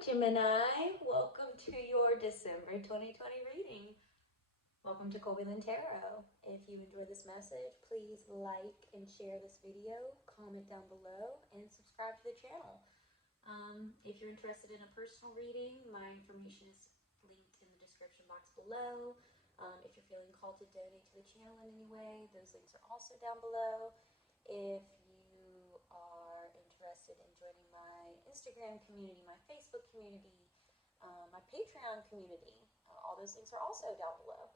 Gemini, welcome to your December 2020 reading. Welcome to ColbeeLynnTarot. If you enjoy this message, please like and share this video, comment down below, and subscribe to the channel. If you're interested in a personal reading, my information is linked in the description box below. If you're feeling called to donate to the channel in any way, those links are also down below. If you are interested in joining my Instagram community, my Facebook community, my Patreon community, all those links are also down below.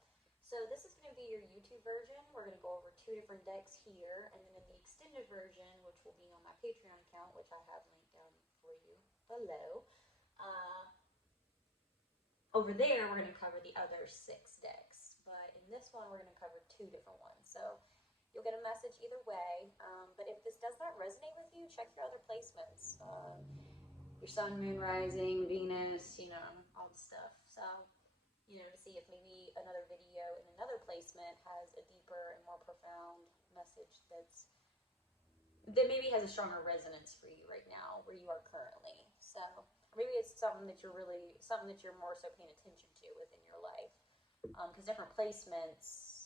So this is going to be your YouTube version. We're going to go over 2 different decks here, and then in the extended version, which will be on my Patreon account, which I have linked down for you below, over there we're going to cover the other 6 decks, but in this one we're going to cover 2 different ones. So you'll get a message either way, but if this does not resonate with you, check your other placements. Your sun, moon, rising, Venus, all the stuff. So, to see if maybe another video in another placement has a deeper and more profound message that maybe has a stronger resonance for you right now, where you are currently. So, maybe it's something that you're more so paying attention to within your life. Because different placements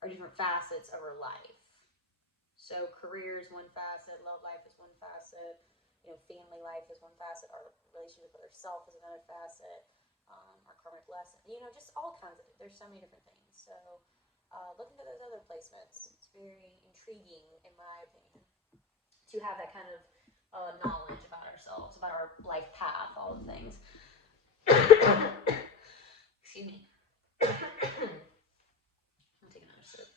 are different facets of our life. So career is one facet, love life is one facet, family life is one facet, our relationship with ourselves is another facet, our karmic lesson, just all kinds of, there's so many different things. So look into those other placements. It's very intriguing, in my opinion, to have that kind of knowledge about ourselves, about our life path, all the things. Excuse me. I'll take another sip.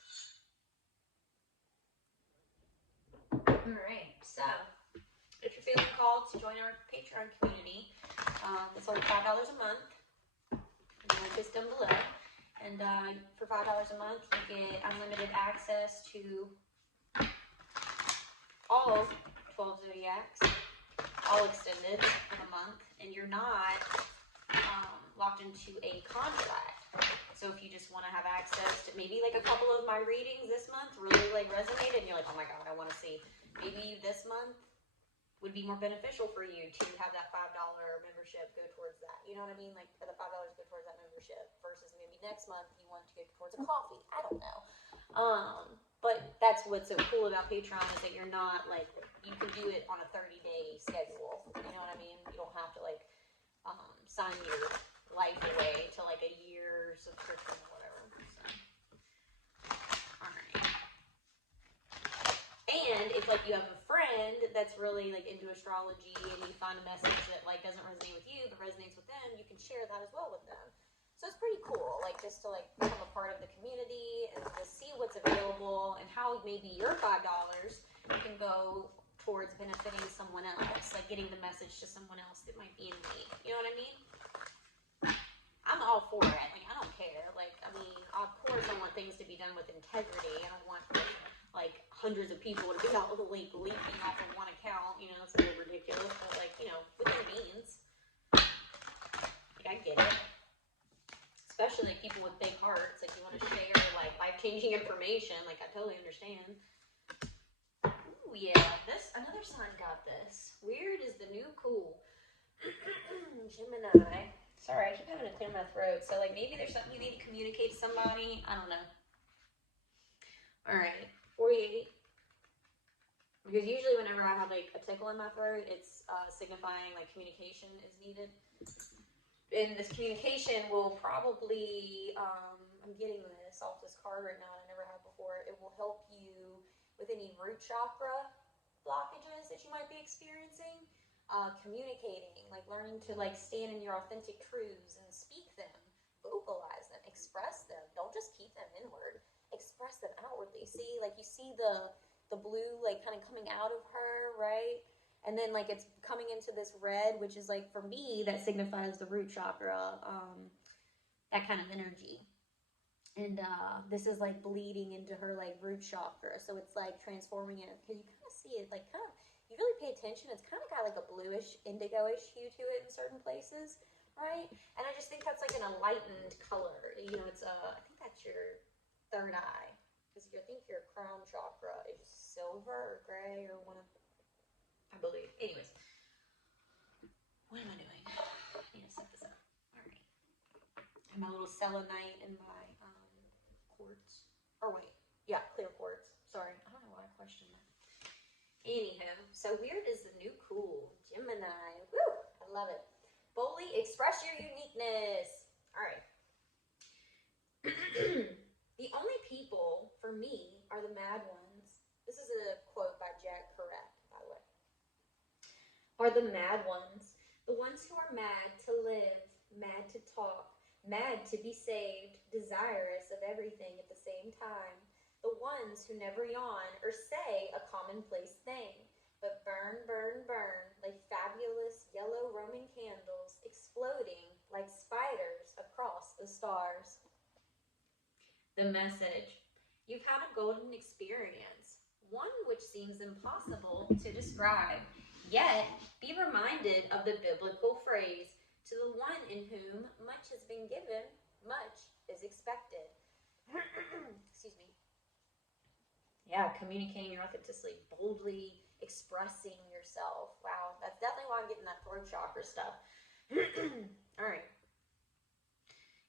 Alright, so if you're feeling called to join our Patreon community, it's only $5 a month. It's down below. And for $5 a month, you get unlimited access to all 12 zodiacs, all extended for the month, and you're not locked into a contract. So if you just want to have access to maybe like a couple of my readings this month really resonated, and you're like, oh my god, I want to see, maybe this month would be more beneficial for you to have that $5 membership go towards that. You know what I mean? Like for the $5 go towards that membership versus maybe next month you want to go towards a coffee. I don't know. But that's what's so cool about Patreon, is that you're not like, you can do it on a 30-day schedule. You know what I mean? You don't have to sign your life away to a year subscription or whatever. So, alright. And if you have a friend that's really into astrology, and you find a message that doesn't resonate with you but resonates with them, you can share that as well with them. So it's pretty cool, just to become a part of the community and just see what's available and how maybe your $5 can go towards benefiting someone else, getting the message to someone else that might be in need. You know what I mean? I'm all for it. I don't care. Of course I want things to be done with integrity. I don't want hundreds of people to be out with a leaking off of one account. It's a little ridiculous, but within means. I get it. Especially people with big hearts, you want to share life-changing information. I totally understand. Ooh, yeah, another sign got this. Weird is the new cool. Gemini. Sorry, I keep having to clear my throat. So maybe there's something you need to communicate to somebody. I don't know. Alright, 48. Because usually whenever I have a tickle in my throat, it's signifying communication is needed. And this communication will probably, I'm getting this off this card right now, and I never have before. It will help you with any root chakra blockages that you might be experiencing. Communicating, learning to stand in your authentic truths and speak them, vocalize them, express them. Don't just keep them inward. Express them outwardly. See, you see the blue kind of coming out of her, right? And then it's coming into this red, which is for me, that signifies the root chakra, that kind of energy. And this is bleeding into her root chakra. So it's transforming it, because you kind of see it you really pay attention, it's kind of got a bluish, indigo-ish hue to it in certain places, right? And I just think that's an enlightened color. It's I think that's your third eye, because I think your crown chakra is silver or gray or one of, I believe. Anyways, what am I doing? little selenite in my quartz. Or wait, yeah, clear quartz. Sorry, I don't know why I questioned that. Anyhow, so weird is the new cool. Gemini. Woo! I love it. Boldly express your uniqueness. All right. The only people for me are the mad ones. This is a quote by Jack Correct, by the way. Are the mad ones. The ones who are mad to live, mad to talk, mad to be saved, desirous of everything at the same time. The ones who never yawn or say a commonplace thing, but burn, burn, burn like fabulous yellow Roman candles exploding like spiders across the stars. The message. You've had a golden experience, one which seems impossible to describe, yet be reminded of the biblical phrase, to the one in whom much has been given, much is expected. Excuse me. Yeah, communicating your authenticity, boldly expressing yourself. Wow, that's definitely why I'm getting that throat chakra stuff. All right.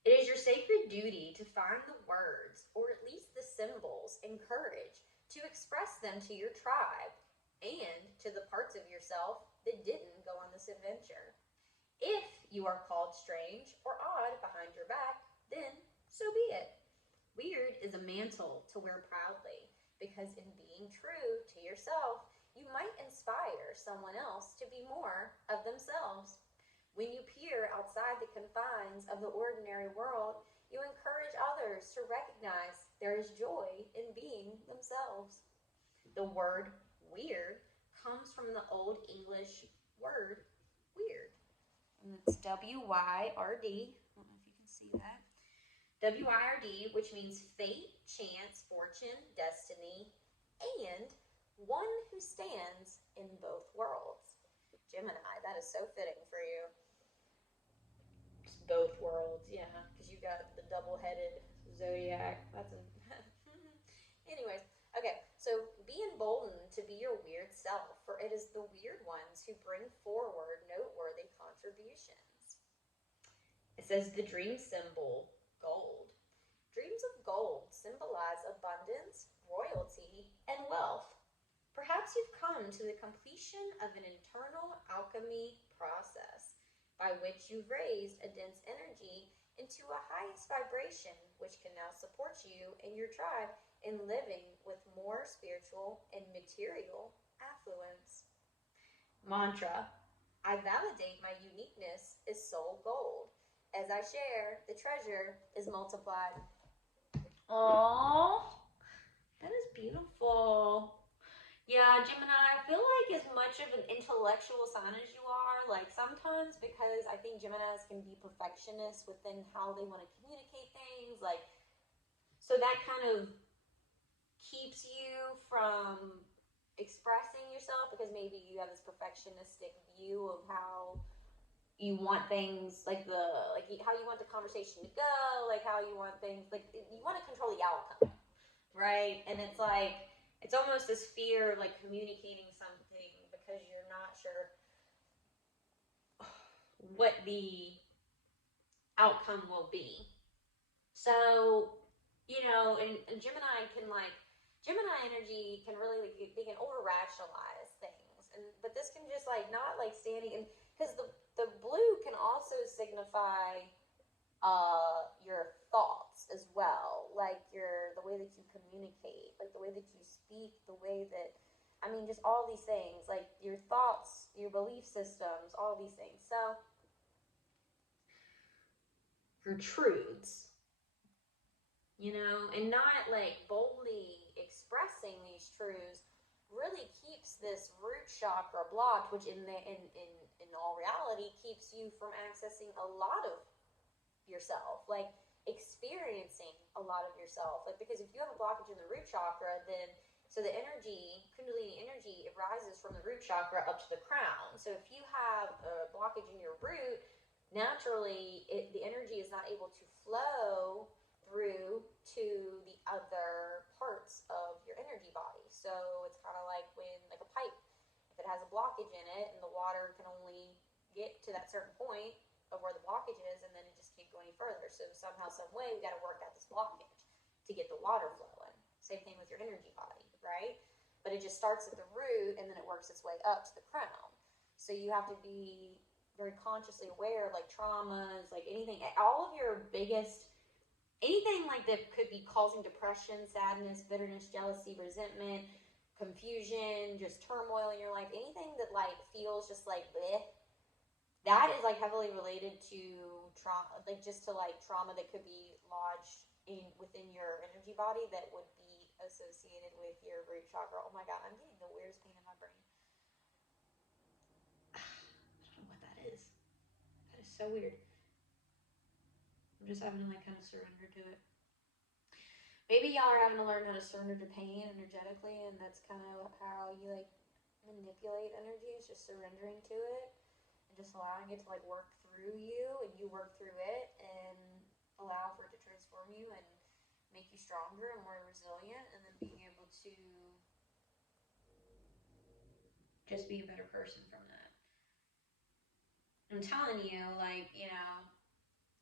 It is your sacred duty to find the words, or at least the symbols, and courage to express them to your tribe and to the parts of yourself that didn't go on this adventure. If you are called strange or odd behind your back, then so be it. Weird is a mantle to wear proudly, because in being true to yourself, you might inspire someone else to be more of themselves. When you peer outside the confines of the ordinary world, you encourage others to recognize there is joy in being themselves. The word weird comes from the Old English word weird. And it's W-Y-R-D. I don't know if you can see that. W-I-R-D, which means fate, chance, fortune, destiny, and one who stands in both worlds. Gemini, that is so fitting for you. Just both worlds, yeah, because you got the double-headed zodiac. That's anyways, okay, so be emboldened to be your weird self, for it is the weird ones who bring forward noteworthy contributions. It says the dream symbol, gold. Dreams of gold symbolize abundance, royalty, and wealth. Perhaps you've come to the completion of an internal alchemy process by which you've raised a dense energy into a highest vibration, which can now support you and your tribe in living with more spiritual and material affluence. Mantra. I validate my uniqueness as soul gold. As I share, the treasure is multiplied. Aww, that is beautiful. Yeah, Gemini, I feel like as much of an intellectual sign as you are, like sometimes because I think Geminis can be perfectionists within how they want to communicate things, like, so that kind of keeps you from expressing yourself because maybe you have this perfectionistic view of how you want things, like how you want the conversation to go, like how you want things, like you want to control the outcome, right? And it's like, it's almost this fear of like communicating something because you're not sure what the outcome will be. So, you know, and Gemini energy can really, like, they can over rationalize things, but this can just like not like standing in, because the blue can also signify your thoughts as well, like the way that you communicate, like the way that you speak, the way that, I mean, just all these things, like your thoughts, your belief systems, all these things. So your truths, you know, and not like boldly expressing these truths really keeps this root chakra blocked, which in all reality keeps you from accessing a lot of yourself, like experiencing a lot of yourself, like, because if you have a blockage in the root chakra, then so the energy, Kundalini energy, it rises from the root chakra up to the crown. So if you have a blockage in your root, naturally the energy is not able to flow through to the other parts of your energy body. So it's kind of like when, like a pipe, if it has a blockage in it and the water can only get to that certain point, of where the blockage is, and then it just can't go any further. So somehow, some way, we got to work out this blockage to get the water flowing. Same thing with your energy body, right? But it just starts at the root, and then it works its way up to the crown. So you have to be very consciously aware of like traumas, like anything, all of your biggest, anything like that could be causing depression, sadness, bitterness, jealousy, resentment, confusion, just turmoil in your life, anything that like feels just like bleh, that is like heavily related to trauma, like just to like trauma that could be lodged in within your energy body that would be associated with your root chakra. Oh my god, I'm getting the weirdest pain in my brain. I don't know what that is. That is so weird. I'm just having to like kind of surrender to it. Maybe y'all are having to learn how to surrender to pain energetically, and that's kind of how you like manipulate energy, is just surrendering to it and just allowing it to like work through you, and you work through it and allow for it to transform you and make you stronger and more resilient, and then being able to just be a better person from that. I'm telling you, like, you know,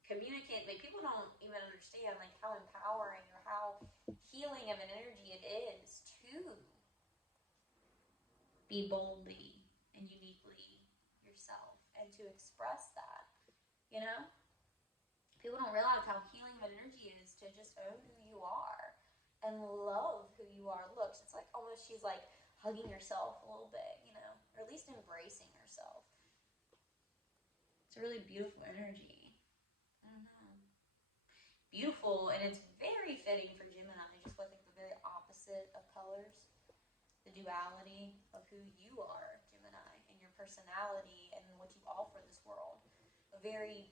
communicate, like people don't even understand like how empowering or how healing of an energy it is to be boldly and uniquely yourself and to express that, you know? People don't realize how healing of an energy is to just own who you are and love who you are. Look, it's like almost she's like hugging herself a little bit, you know, or at least embracing herself. It's a really beautiful energy. Beautiful, and it's very fitting for Gemini, just with like the very opposite of colors, the duality of who you are, Gemini, and your personality and what you offer this world. A very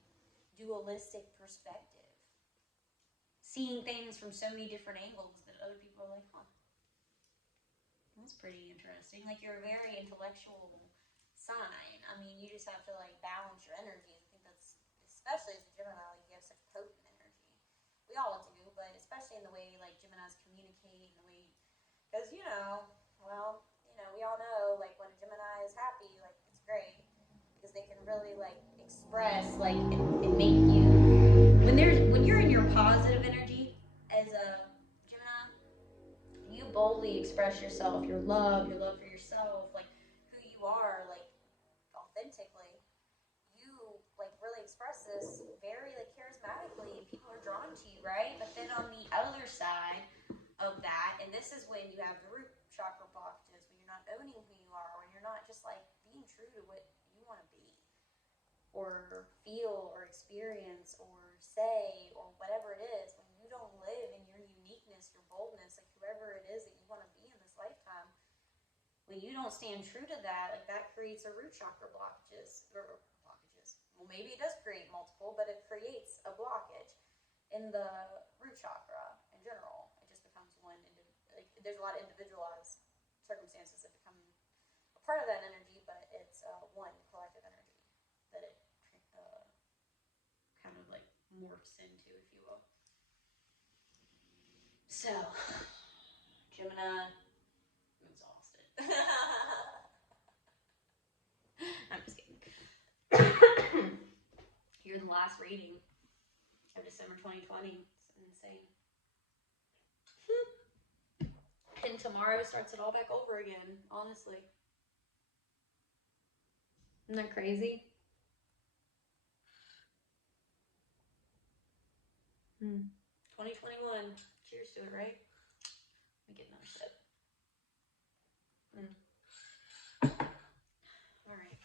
dualistic perspective. Seeing things from so many different angles that other people are like, huh, that's pretty interesting. Like, you're a very intellectual sign. I mean, you just have to like balance your energies. I think that's, especially as a Gemini, like you have such potent energy. We all do, but especially in the way like Geminis communicate, and the way, because you know, well, you know, we all know like when a Gemini is happy, like it's great because they can really like express like and make you when you're in your positive energy as a Gemini, you boldly express yourself, your love for yourself, like who you are, like authentically. You like really express this very like charismatically, and people are drawn to you, right? But then on the other side of that, and this is when you have the root chakra blockages, when you're not owning who you are, when you're not just like being true to what you want to be or feel or experience or say or whatever it is, when you don't live in your uniqueness, your boldness, like whoever it is that you want to be in this lifetime, when you don't stand true to that, like that creates a root chakra blockages. Well, maybe it does create multiple, but it creates a blockage in the root chakra in general. It just becomes one, like there's a lot of individualized circumstances that become a part of that energy, but it's one collective energy that it kind of like morphs into, if you will. So, Gemini, I'm exhausted. I'm just kidding. You're the last reading of December 2020. It's insane. And tomorrow starts it all back over again, honestly. Isn't that crazy? 2021. Cheers to it, right? Let me get another sip. All right.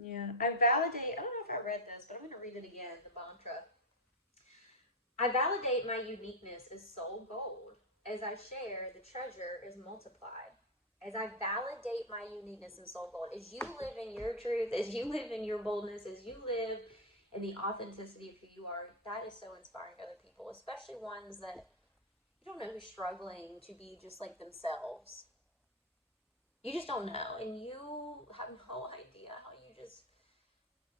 Yeah, I don't know if I read this, but I'm going to read it again, the mantra. I validate my uniqueness as soul gold. As I share, the treasure is multiplied. As I validate my uniqueness and soul gold, as you live in your truth, as you live in your boldness, as you live in the authenticity of who you are, that is so inspiring to other people, especially ones that you don't know who's struggling to be just like themselves. You just don't know, and you have no idea how you just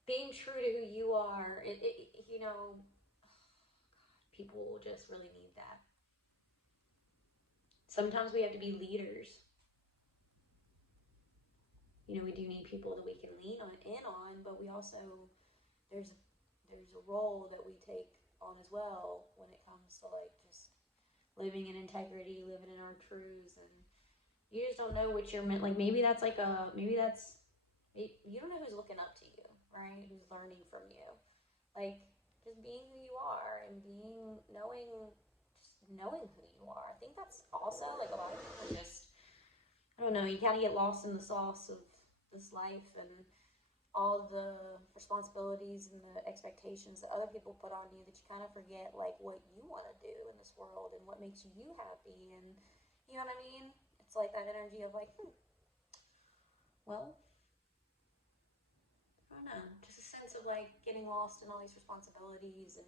being true to who you are, you know, people just really need that. Sometimes we have to be leaders. You know, we do need people that we can lean on, but we also, there's a role that we take on as well when it comes to like just living in integrity, living in our truths, and you just don't know what you're meant. Like maybe that's you don't know who's looking up to you, right? Who's learning from you, like just being who you are and knowing who you are. I think that's also like a lot of people just, I don't know, you kind of get lost in the sauce of this life and all the responsibilities and the expectations that other people put on you, that you kind of forget like what you want to do in this world and what makes you happy. And you know what I mean? It's like that energy of like, well, I don't know, just a sense of like getting lost in all these responsibilities and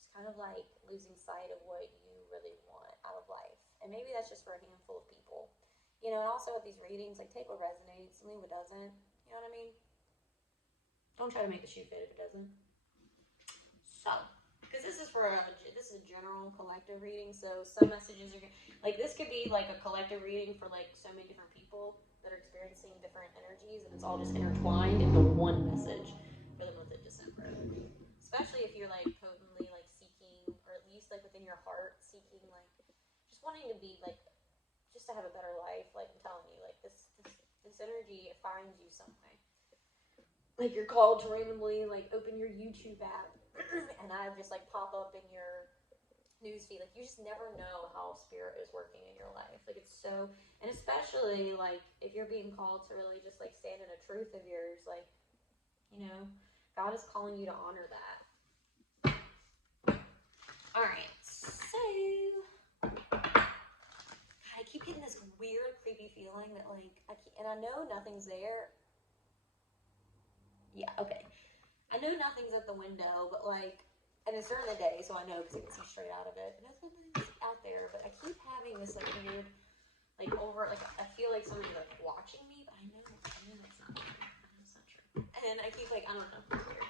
just kind of like losing sight of what you really want out of life. And maybe that's just for a handful of people. You know, and also with these readings, like take what resonates, leave what doesn't. You know what I mean? Don't try to make the shoe fit if it doesn't. So, because this is a general collective reading, so some messages are like this could be like a collective reading for like so many different people that are experiencing different energies, and it's all just intertwined into one message for the month of December. Especially if you're like potently like seeking, or at least like within your heart seeking, like just wanting to be like, just to have a better life. Like I'm telling you, like this energy, it finds you some way. Like you're called to randomly like open your YouTube app and I just like pop up in your newsfeed. Like you just never know how spirit is working in your life. Like it's so, and especially like if you're being called to really just like stand in a truth of yours, like, you know, God is calling you to honor that. All right, so I keep getting this weird, creepy feeling that like and I know nothing's there. Yeah, okay. I know nothing's at the window, but like, and it's during the day, so I know because I can see straight out of it. And there's nothing out there, but I keep having this like weird, like I feel like somebody's like watching me, but I know that's not true. I know it's not true. And I keep like, I don't know, it's weird.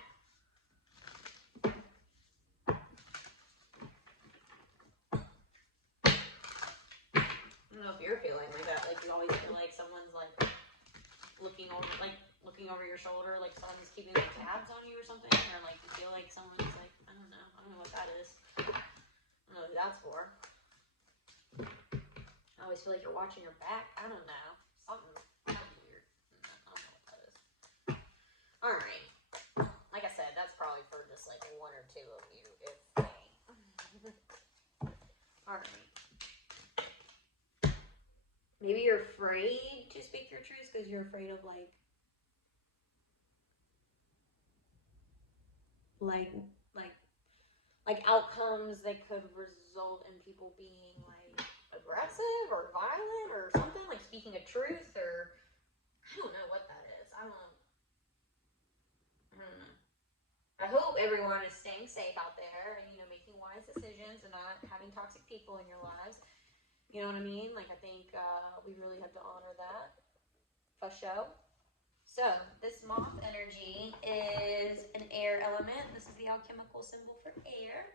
I don't know if you're feeling like that. Like you always feel like someone's like looking over your shoulder, like someone's keeping like tabs on you or something, or like you feel like someone's like, I don't know what that is. I don't know who that's for. I always feel like you're watching your back. I don't know. Something weird. I don't know what that is. Alright. Like I said, that's probably for just like one or two of you, if any. Alright. Maybe you're afraid to speak your truth because you're afraid of like outcomes that could result in people being like aggressive or violent or something, like speaking a truth, or I don't know what that is. I don't know. I hope everyone is staying safe out there and, you know, making wise decisions and not having toxic people in your lives. You know what I mean? Like, I think we really have to honor that. For sure. So, this moth energy is an air element. This is the alchemical symbol for air.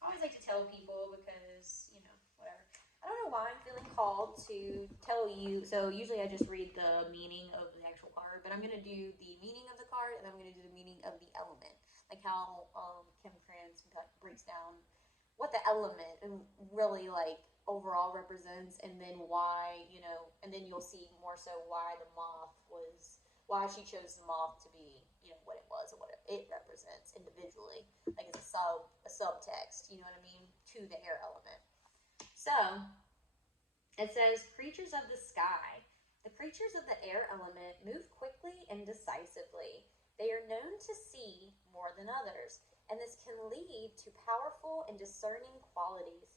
I always like to tell people because, you know, whatever. I don't know why I'm feeling called to tell you. So, usually I just read the meaning of the actual card, but I'm going to do the meaning of the card and I'm going to do the meaning of the element. Like how Kim Krantz breaks down what the element and really like overall represents, and then why, you know, and then you'll see more so why she chose the moth to be, you know, what it was or what it represents individually. Like it's a subtext, you know what I mean, to the air element. So it says, creatures of the sky. The creatures of the air element move quickly and decisively. They are known to see more than others, and this can lead to powerful and discerning qualities.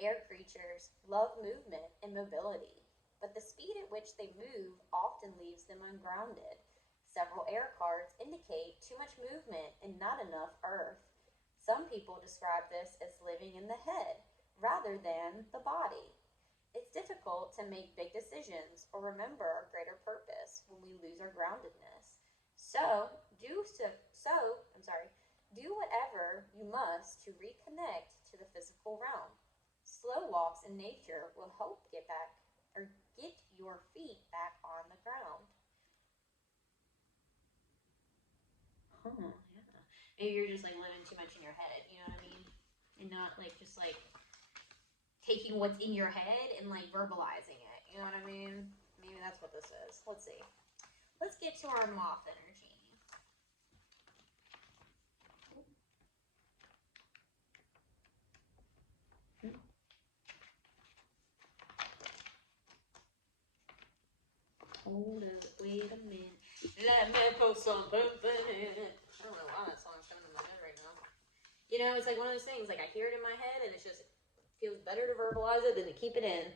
Air creatures love movement and mobility, but the speed at which they move often leaves them ungrounded. Several air cards indicate too much movement and not enough earth. Some people describe this as living in the head rather than the body. It's difficult to make big decisions or remember our greater purpose when we lose our groundedness. So do whatever you must to reconnect to the physical realm. Slow walks in nature will help get your feet back on the ground. Yeah. Maybe you're just like living too much in your head, you know what I mean? And not like just like taking what's in your head and like verbalizing it, you know what I mean? Maybe that's what this is. Let's see. Let's get to our moth energy. Hold up, wait a minute. Let me put some pumping in it. I don't know why that song's coming in my head right now. You know, it's like one of those things, like I hear it in my head and it just feels better to verbalize it than to keep it in.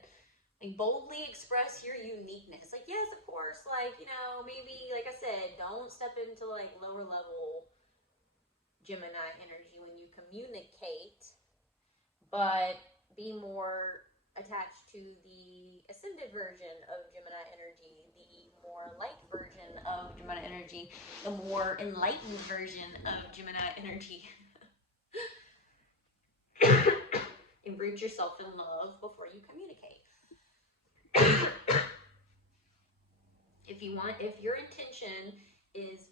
Like boldly express your uniqueness. Like, yes, of course, like, you know, maybe, like I said, don't step into like lower level Gemini energy when you communicate, but be more attached to the ascended version of Gemini energy, the more light version of Gemini energy, the more enlightened version of Gemini energy. And root yourself in love before you communicate. If your intention is,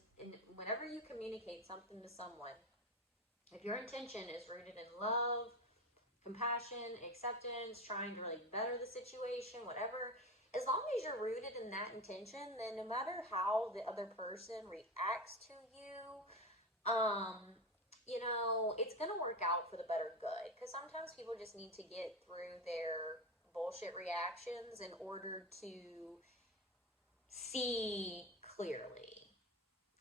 whenever you communicate something to someone, if your intention is rooted in love, compassion, acceptance, trying to really better the situation, whatever, as long as you're rooted in that intention, then no matter how the other person reacts to you, you know, it's going to work out for the better good. Because sometimes people just need to get through their bullshit reactions in order to see clearly.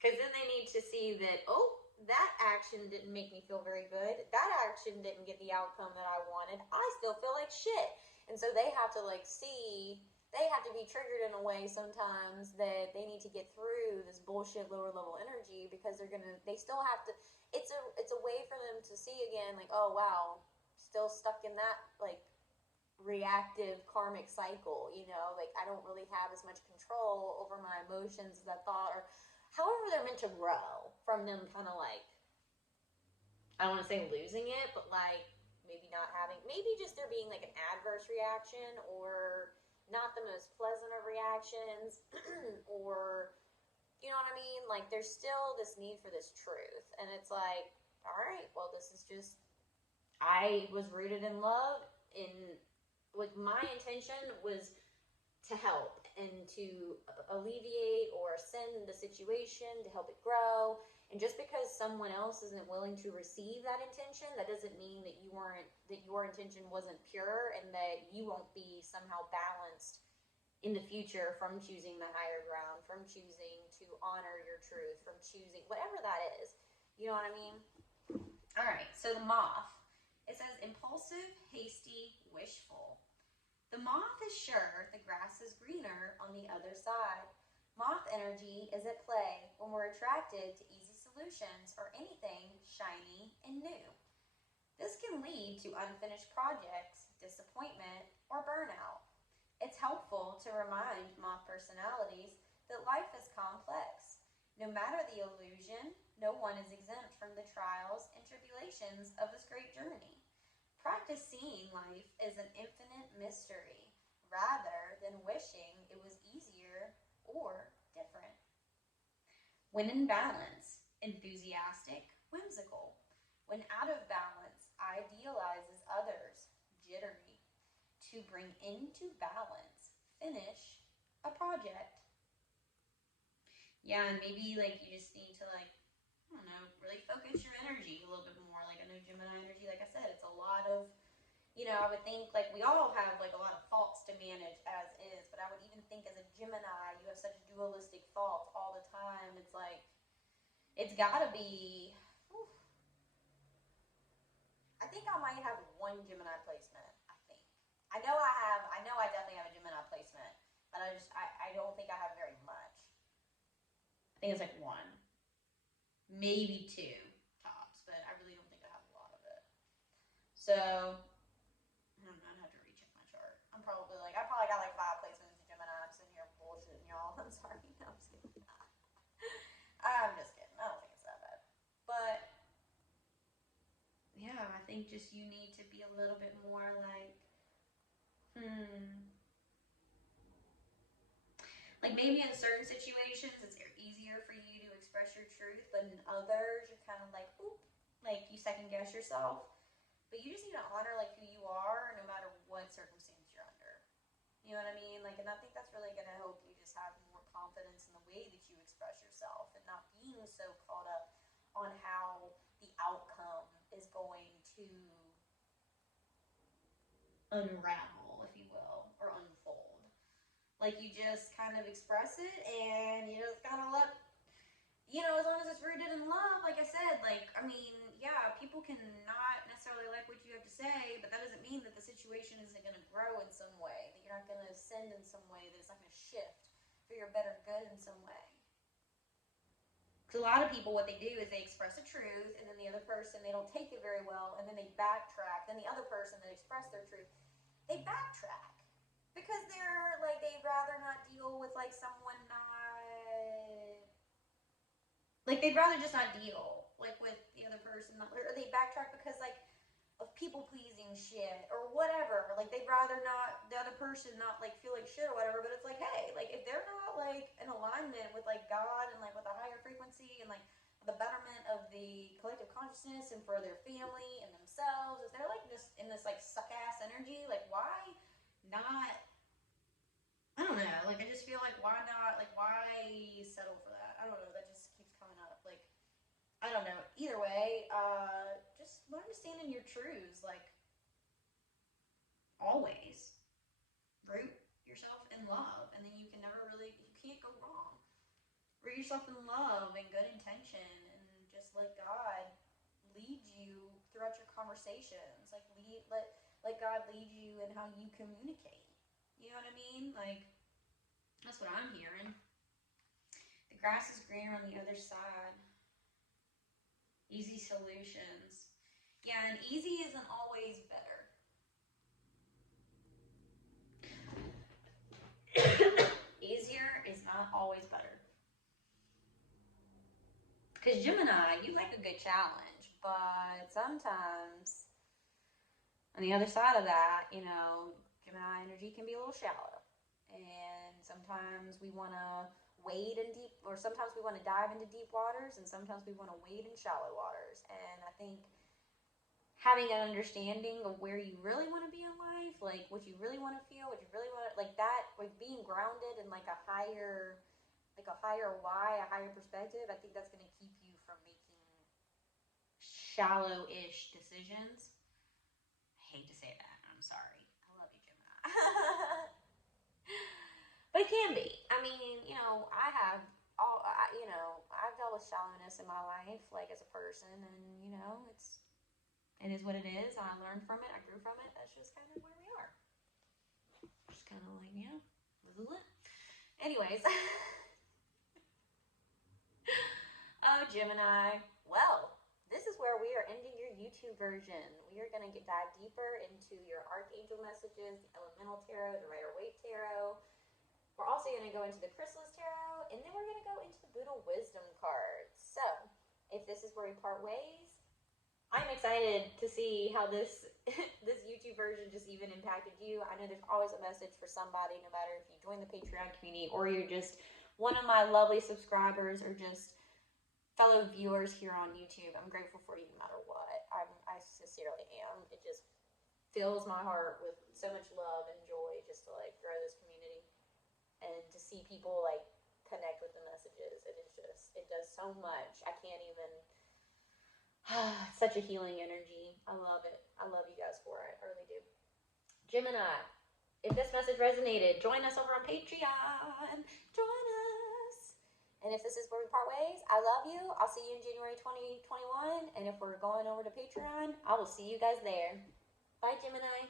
Because then they need to see that, oh, that action didn't make me feel very good. That action didn't get the outcome that I wanted. I still feel like shit. And so they have to like see, they have to be triggered in a way sometimes that they need to get through this bullshit lower level energy, because they still have to, it's a way for them to see again, like, oh wow, still stuck in that like reactive karmic cycle, you know, like I don't really have as much control over my emotions as I thought, or however they're meant to grow from them kind of like, I don't want to say losing it, but like maybe not having, maybe just there being like an adverse reaction or not the most pleasant of reactions or, you know what I mean? Like there's still this need for this truth. And it's like, all right, well, this is just, I was rooted in love, like my intention was to help and to alleviate or ascend the situation, to help it grow. And just because someone else isn't willing to receive that intention, that doesn't mean that your intention wasn't pure and that you won't be somehow balanced in the future from choosing the higher ground, from choosing to honor your truth, from choosing whatever that is. You know what I mean? All right, so the moth. It says impulsive, hasty, wishful. The moth is sure the grass is greener on the other side. Moth energy is at play when we're attracted to easy solutions or anything shiny and new. This can lead to unfinished projects, disappointment, or burnout. It's helpful to remind moth personalities that life is complex. No matter the illusion, no one is exempt from the trials and tribulations of this great journey. Practice seeing life as an infinite mystery, rather than wishing it was easier or different. When in balance, enthusiastic, whimsical. When out of balance, idealizes others, jittery. To bring into balance, finish a project. Yeah, and maybe like you just need to like, I don't know, really focus your energy a little bit more. Like I know Gemini energy, like I said, it's a lot of, you know, I would think like we all have like a lot of thoughts to manage as is, but I would even think as a Gemini, you have such dualistic thoughts all the time. It's like, it's gotta be, whew. I think I might have one Gemini placement, I know I definitely have a Gemini placement, but I don't think I have very much. I think it's like one, maybe two tops, but I really don't think I have a lot of it. So, I don't know, I'd have to recheck my chart. I probably got like 5 placements in Gemini. I'm sitting here bullshitting y'all. I'm sorry. No, I'm just kidding. I'm just kidding. I don't think it's that bad. think just you need to be a little bit more like, like maybe in certain situations it's easier for you to express your truth, but in others you're kind of like, oop, like you second guess yourself. But you just need to honor like who you are no matter what circumstance you're under. You know what I mean? Like, and I think that's really gonna help you just have more confidence in the way that you express yourself and not being so caught up on how the outcome is going to unravel, if you will, or unfold. Like, you just kind of express it and you just kind of let, you know, as long as it's rooted in love, like I said, like, I mean, yeah, people can not necessarily like what you have to say, but that doesn't mean that the situation isn't going to grow in some way, that you're not going to ascend in some way, that it's not going to shift for your better good in some way. Because a lot of people, what they do is they express a truth, and then the other person, they don't take it very well, and then they backtrack. Then the other person that expressed their truth, they backtrack. Because they're, like, they'd rather not deal with, like, someone not... Like, they'd rather just not deal, like, with the other person. Not, or they backtrack because, like, of people-pleasing shit or whatever. Like, they'd rather not, the other person not, like, feel like shit or whatever. But it's like, hey, like, if they're not, like, in alignment with, like, God and, like, with a higher frequency and, like, the betterment of the collective consciousness and for their family and themselves, if they're, like, just in this, like, suck-ass energy, like, why not... I don't know, like, I just feel like, why not, like, why settle for that? I don't know, that just keeps coming up, like, I don't know, either way, just learn to stand in your truths, like, always, root yourself in love, and then you can never really, you can't go wrong, root yourself in love and good intention, and just let God lead you throughout your conversations, like, let God lead you in how you communicate. You know what I mean? Like, that's what I'm hearing. The grass is greener on the other side. Easy solutions. Yeah, and easy isn't always better. Easier is not always better. Because Gemini, you like a good challenge, but sometimes on the other side of that, you know, Gemini energy can be a little shallow. And sometimes we want to wade in deep, or sometimes we want to dive into deep waters, and sometimes we want to wade in shallow waters. And I think having an understanding of where you really want to be in life, like what you really want to feel, what you really want to, like that, like being grounded in like a higher why, a higher perspective, I think that's going to keep you from making shallow-ish decisions. I hate to say that. I'm sorry. I love you, Gemini. But it can be. I mean, you know, I've dealt with shallowness in my life, like as a person, and you know, it is what it is. And I learned from it. I grew from it. That's just kind of where we are. Just kind of like, you know, anyways. Oh, Gemini. Well, this is where we are ending your YouTube version. We are going to dive deeper into your Archangel messages, the Elemental Tarot, the Rider-Waite Tarot. We're also going to go into the Chrysalis Tarot, and then we're going to go into the Buddha Wisdom cards. So, if this is where we part ways, I'm excited to see how this YouTube version just even impacted you. I know there's always a message for somebody, no matter if you join the Patreon community or you're just one of my lovely subscribers or just fellow viewers here on YouTube. I'm grateful for you no matter what. I sincerely am. It just fills my heart with so much love and joy just to like grow this community. And to see people like connect with the messages, it does so much. I can't even, such a healing energy. I love it. I love you guys for it. I really do. Gemini, if this message resonated, join us over on Patreon. Join us. And if this is where we part ways, I love you. I'll see you in January 2021. And if we're going over to Patreon, I will see you guys there. Bye, Gemini.